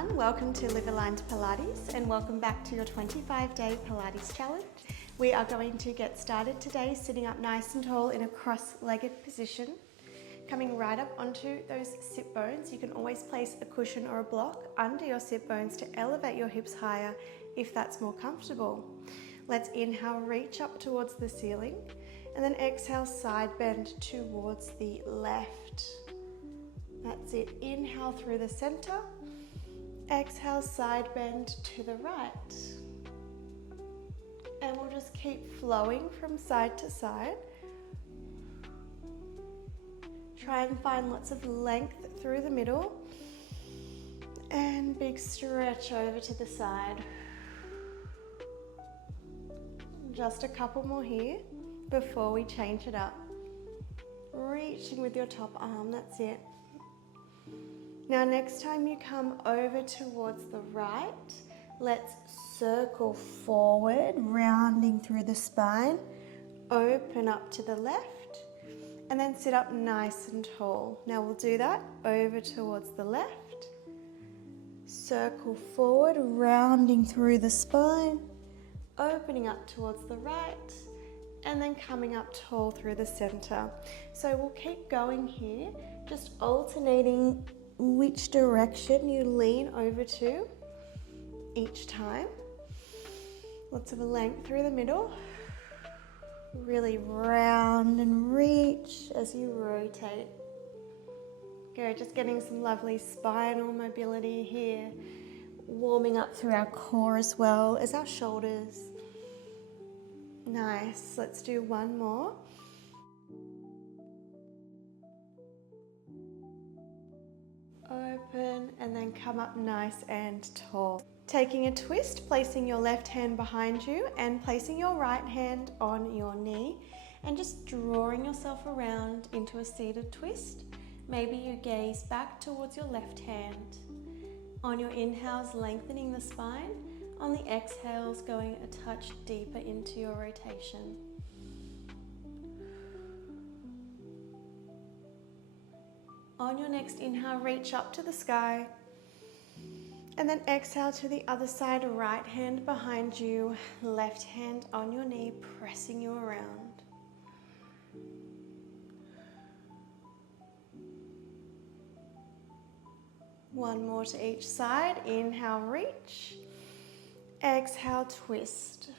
everyone, welcome to Liv Aligned Pilates and welcome back to your 25-day Pilates challenge. We are going to get started today sitting up nice and tall in a cross-legged position. Coming right up onto those sit bones, you can always place a cushion or a block under your sit bones to elevate your hips higher if that's more comfortable. Let's inhale, reach up towards the ceiling, and then exhale, side bend towards the left. That's it. Inhale through the center. Exhale, side bend to the right. And we'll just keep flowing from side to side. Try and find lots of length through the middle. And big stretch over to the side. Just a couple more here before we change it up. Reaching with your top arm, that's it. Now next time you come over towards the right, let's circle forward, rounding through the spine, open up to the left, and then sit up nice and tall. Now we'll do that over towards the left, circle forward, rounding through the spine, opening up towards the right, and then coming up tall through the center. So we'll keep going here, just alternating which direction you lean over to each time. Lots of length through the middle. Really round and reach as you rotate. Good, just getting some lovely spinal mobility here. Warming up through our core as well as our shoulders. Nice, let's do one more. Open and then come up nice and tall. Taking a twist, placing your left hand behind you and placing your right hand on your knee and just drawing yourself around into a seated twist. Maybe you gaze back towards your left hand. On your inhales, lengthening the spine. On the exhales, going a touch deeper into your rotation. On your next inhale, reach up to the sky. And then exhale to the other side, right hand behind you, left hand on your knee, pressing you around. One more to each side. Inhale, reach. Exhale, twist.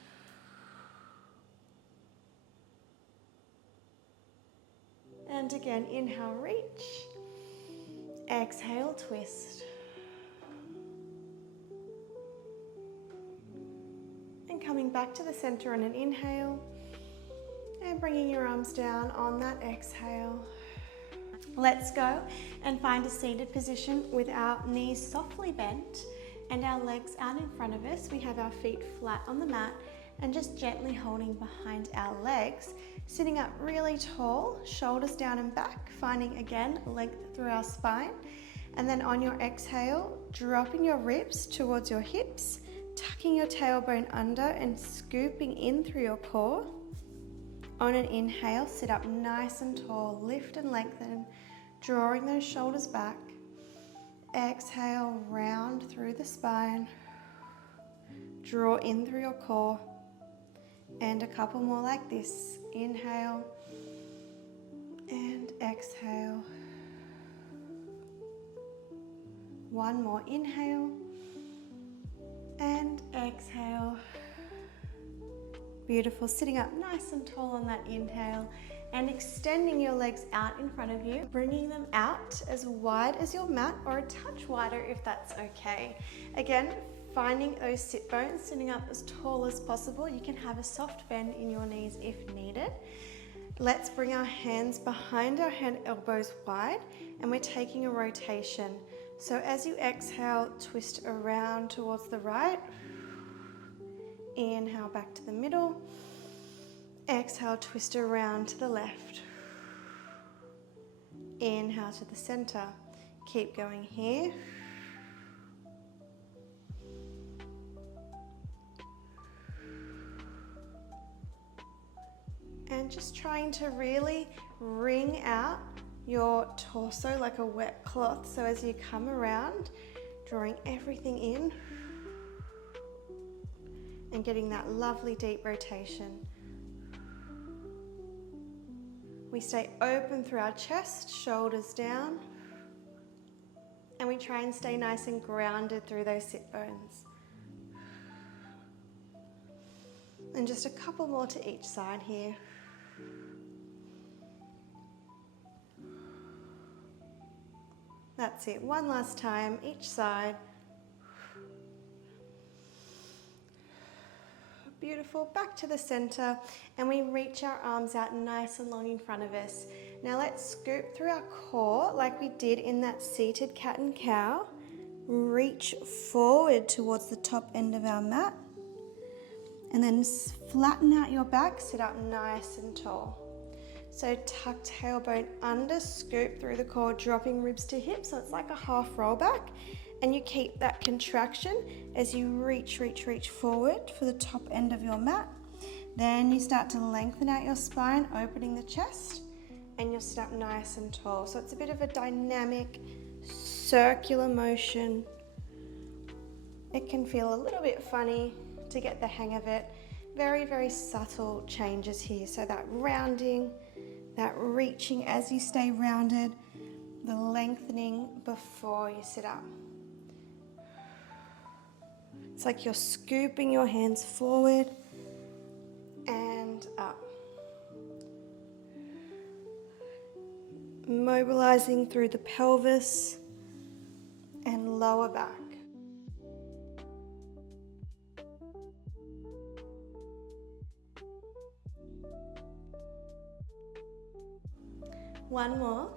And again, inhale, reach. Exhale, twist. And coming back to the center on an inhale. And bringing your arms down on that exhale. Let's go and find a seated position with our knees softly bent and our legs out in front of us. We have our feet flat on the mat and just gently holding behind our legs. Sitting up really tall, shoulders down and back, finding again length through our spine. And then on your exhale, dropping your ribs towards your hips, tucking your tailbone under and scooping in through your core. On an inhale, sit up nice and tall, lift and lengthen, drawing those shoulders back. Exhale, round through the spine, draw in through your core. And a couple more like this. Inhale and exhale. One more, inhale and exhale. Beautiful, sitting up nice and tall on that inhale and extending your legs out in front of you, bringing them out as wide as your mat or a touch wider if that's okay. Again, finding those sit bones, sitting up as tall as possible. You can have a soft bend in your knees if needed. Let's bring our hands behind our head, elbows wide, and we're taking a rotation. So as you exhale, twist around towards the right. Inhale back to the middle. Exhale, twist around to the left. Inhale to the center. Keep going here. And just trying to really wring out your torso like a wet cloth. So as you come around, drawing everything in and getting that lovely deep rotation. We stay open through our chest, shoulders down, and we try and stay nice and grounded through those sit bones. And just a couple more to each side here. That's it, one last time, each side. Beautiful, back to the center, and we reach our arms out nice and long in front of us. Now let's scoop through our core like we did in that seated cat and cow. Reach forward towards the top end of our mat, and then flatten out your back, sit up nice and tall. So tuck tailbone under, scoop through the core, dropping ribs to hips, so it's like a half roll back. And you keep that contraction as you reach forward for the top end of your mat. Then you start to lengthen out your spine, opening the chest, and you'll sit up nice and tall. So it's a bit of a dynamic, circular motion. It can feel a little bit funny to get the hang of it. Very, very subtle changes here. So that rounding, that reaching as you stay rounded, the lengthening before you sit up. It's like you're scooping your hands forward and up. Mobilizing through the pelvis and lower back. One more.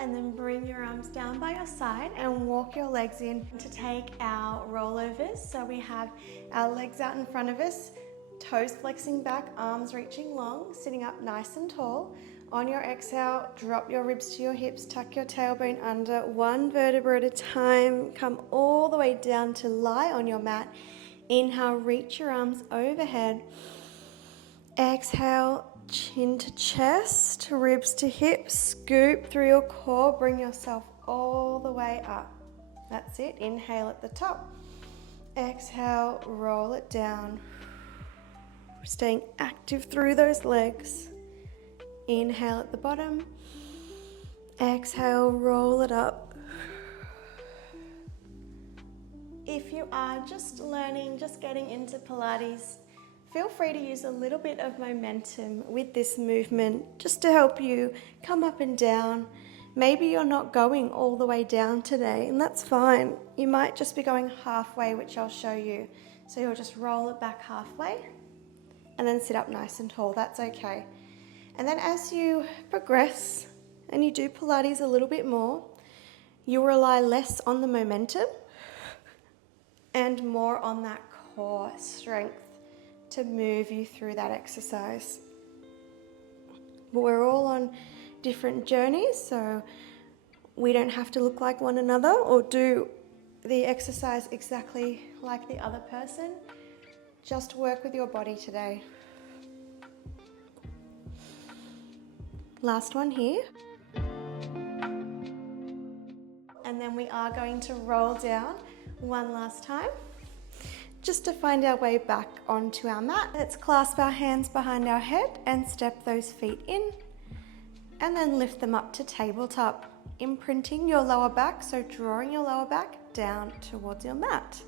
And then bring your arms down by your side and walk your legs in to take our rollovers. So we have our legs out in front of us, toes flexing back, arms reaching long, sitting up nice and tall. On your exhale, drop your ribs to your hips, tuck your tailbone under, one vertebra at a time. Come all the way down to lie on your mat. Inhale, reach your arms overhead. Exhale, chin to chest, ribs to hips, scoop through your core, bring yourself all the way up. That's it, inhale at the top. Exhale, roll it down. Staying active through those legs. Inhale at the bottom. Exhale, roll it up. If you are just learning, just getting into Pilates, feel free to use a little bit of momentum with this movement just to help you come up and down. Maybe you're not going all the way down today, and that's fine. You might just be going halfway, which I'll show you. So you'll just roll it back halfway and then sit up nice and tall. That's okay. And then as you progress and you do Pilates a little bit more, you'll rely less on the momentum and more on that core strength to move you through that exercise. But we're all on different journeys, so we don't have to look like one another or do the exercise exactly like the other person. Just work with your body today. Last one here. And then we are going to roll down one last time, just to find our way back onto our mat. Let's clasp our hands behind our head and step those feet in, and then lift them up to tabletop, imprinting your lower back, so drawing your lower back down towards your mat.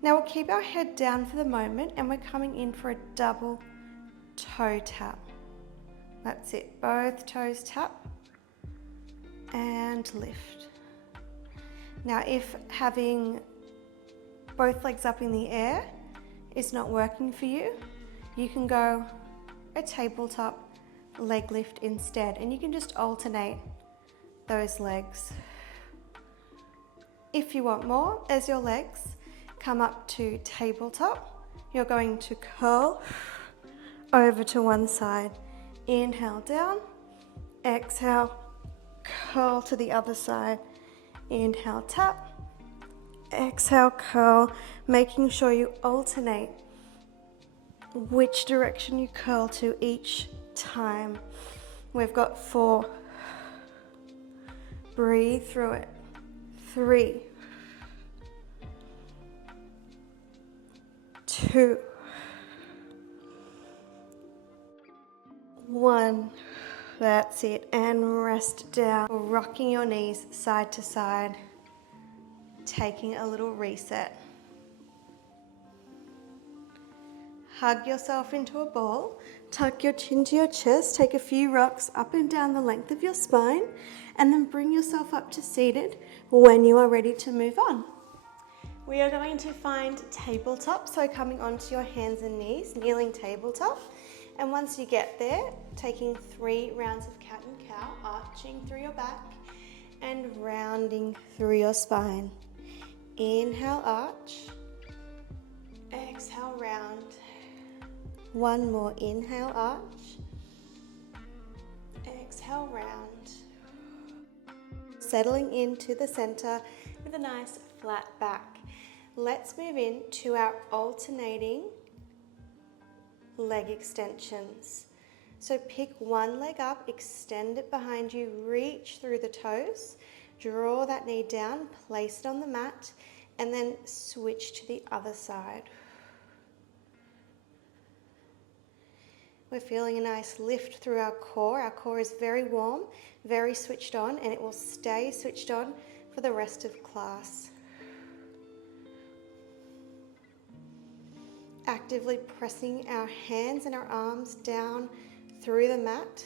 Now we'll keep our head down for the moment, and we're coming in for a double toe tap. That's it, both toes tap and lift. Now if having both legs up in the air is not working for you, you can go a tabletop leg lift instead, and you can just alternate those legs. If you want more, as your legs come up to tabletop, you're going to curl over to one side. Inhale down, exhale, curl to the other side. Inhale, tap. Exhale, curl, making sure you alternate which direction you curl to each time. We've got 4. Breathe through it. 3, 2, 1. That's it. And rest down. Rocking your knees side to side. Taking a little reset. Hug yourself into a ball. Tuck your chin to your chest. Take a few rocks up and down the length of your spine. And then bring yourself up to seated when you are ready to move on. We are going to find tabletop, so coming onto your hands and knees, kneeling tabletop. And once you get there, taking 3 rounds of cat and cow, arching through your back and rounding through your spine. Inhale, arch. Exhale, round. One more, inhale, arch. Exhale, round. Settling into the center with a nice flat back. Let's move into our alternating leg extensions. So pick one leg up, extend it behind you, reach through the toes, draw that knee down, place it on the mat, and then switch to the other side. We're feeling a nice lift through our core. Our core is very warm, very switched on, and it will stay switched on for the rest of class. Actively pressing our hands and our arms down through the mat.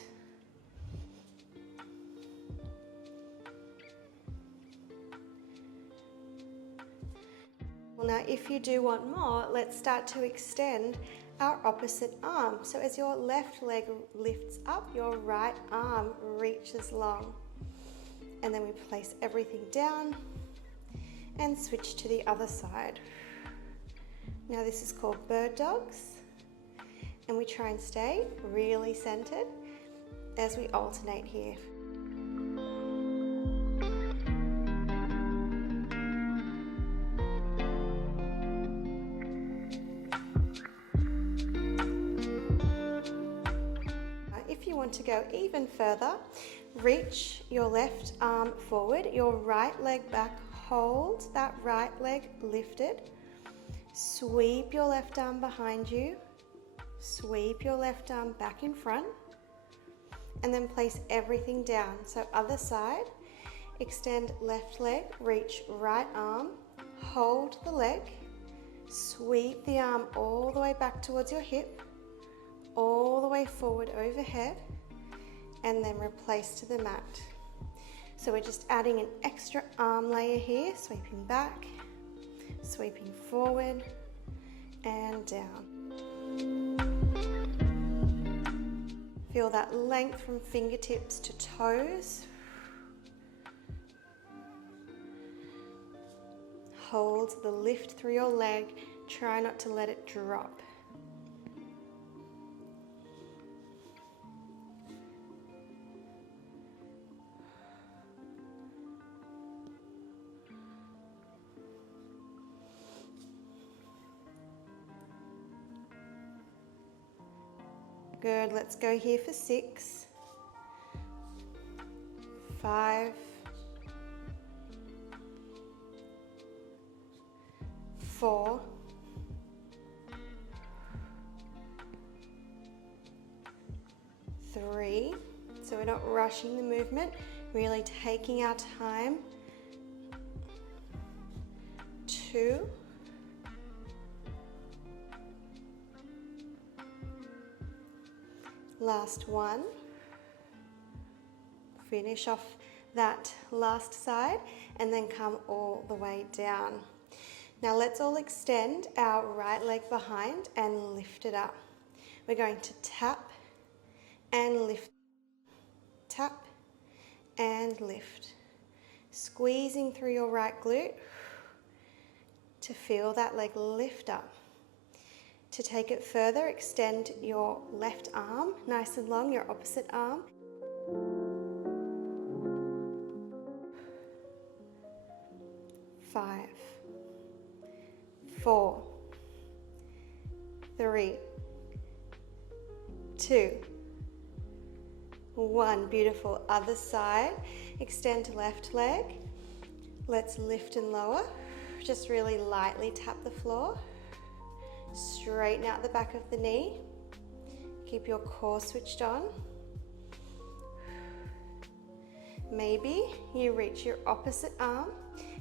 Well, now if you do want more, let's start to extend our opposite arm. So as your left leg lifts up, your right arm reaches long. And then we place everything down and switch to the other side. Now this is called bird dogs, and we try and stay really centered as we alternate here. If you want to go even further, reach your left arm forward, your right leg back, hold that right leg lifted. Sweep your left arm behind you, sweep your left arm back in front, and then place everything down. So other side, extend left leg, reach right arm, hold the leg, sweep the arm all the way back towards your hip, all the way forward overhead, and then replace to the mat. So we're just adding an extra arm layer here, sweeping back, sweeping forward and down. Feel that length from fingertips to toes. Hold the lift through your leg. Try not to let it drop. Good, let's go here for 6, 5, 4, 3. So we're not rushing the movement, really taking our time. 2. Last one. Finish off that last side and then come all the way down. Now let's all extend our right leg behind and lift it up. We're going to tap and lift, tap and lift. Squeezing through your right glute to feel that leg lift up. To take it further, extend your left arm nice and long, your opposite arm. 5, 4, 3, 2, 1. Beautiful. Other side. Extend to left leg. Let's lift and lower. Just really lightly tap the floor. Straighten out the back of the knee. Keep your core switched on. Maybe you reach your opposite arm,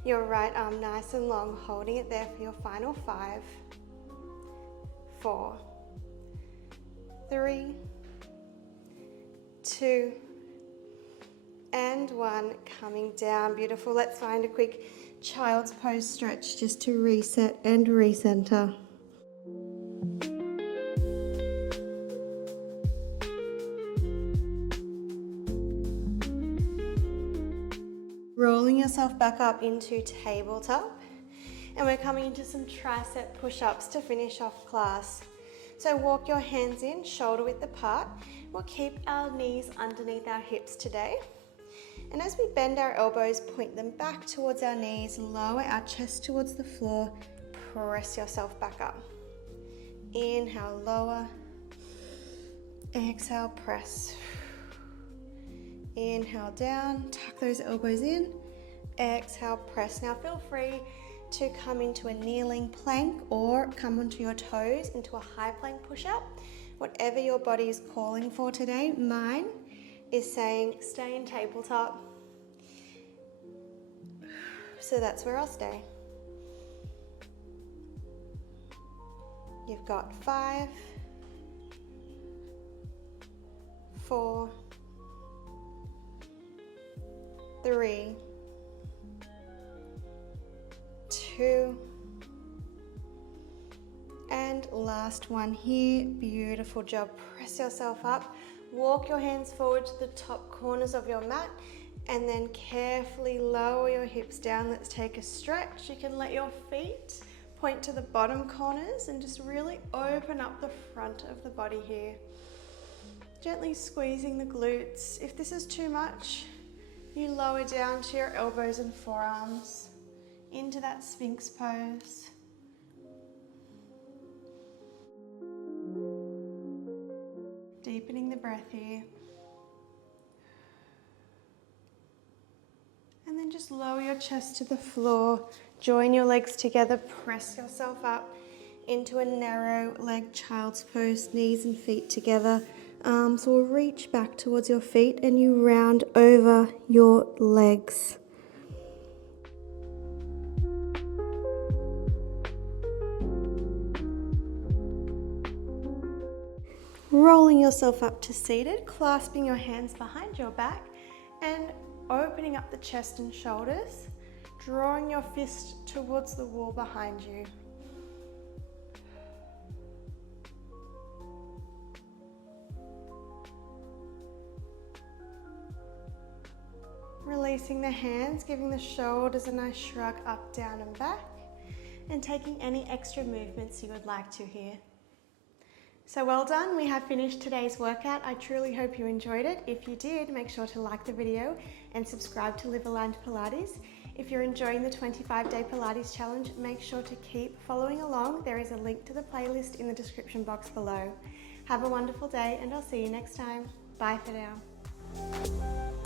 your right arm nice and long, holding it there for your final 5, 4, 3, 2, and 1. Coming down. Beautiful. Let's find a quick child's pose stretch just to reset and recenter. Rolling yourself back up into tabletop, and we're coming into some tricep push-ups to finish off class. So walk your hands in, shoulder width apart. We'll keep our knees underneath our hips today. And as we bend our elbows, point them back towards our knees, lower our chest towards the floor, press yourself back up. Inhale, lower. Exhale, press. Inhale down, tuck those elbows in. Exhale, press. Now feel free to come into a kneeling plank or come onto your toes into a high plank push-up. Whatever your body is calling for today. Mine is saying stay in tabletop. So that's where I'll stay. You've got 5, 4, 3, 2, and last one here. Beautiful job. Press yourself up. Walk your hands forward to the top corners of your mat and then carefully lower your hips down. Let's take a stretch. You can let your feet point to the bottom corners and just really open up the front of the body here. Gently squeezing the glutes. If this is too much, you lower down to your elbows and forearms into that Sphinx pose. Deepening the breath here. And then just lower your chest to the floor. Join your legs together. Press yourself up into a narrow leg child's pose, knees and feet together. Arms will reach back towards your feet and you round over your legs. Rolling yourself up to seated, clasping your hands behind your back and opening up the chest and shoulders, drawing your fist towards the wall behind you. Releasing the hands, giving the shoulders a nice shrug up, down and back, and taking any extra movements you would like to here. So well done, we have finished today's workout. I truly hope you enjoyed it. If you did, make sure to like the video and subscribe to Liv Aligned Pilates. If you're enjoying the 25-day Pilates challenge, make sure to keep following along. There is a link to the playlist in the description box below. Have a wonderful day and I'll see you next time. Bye for now.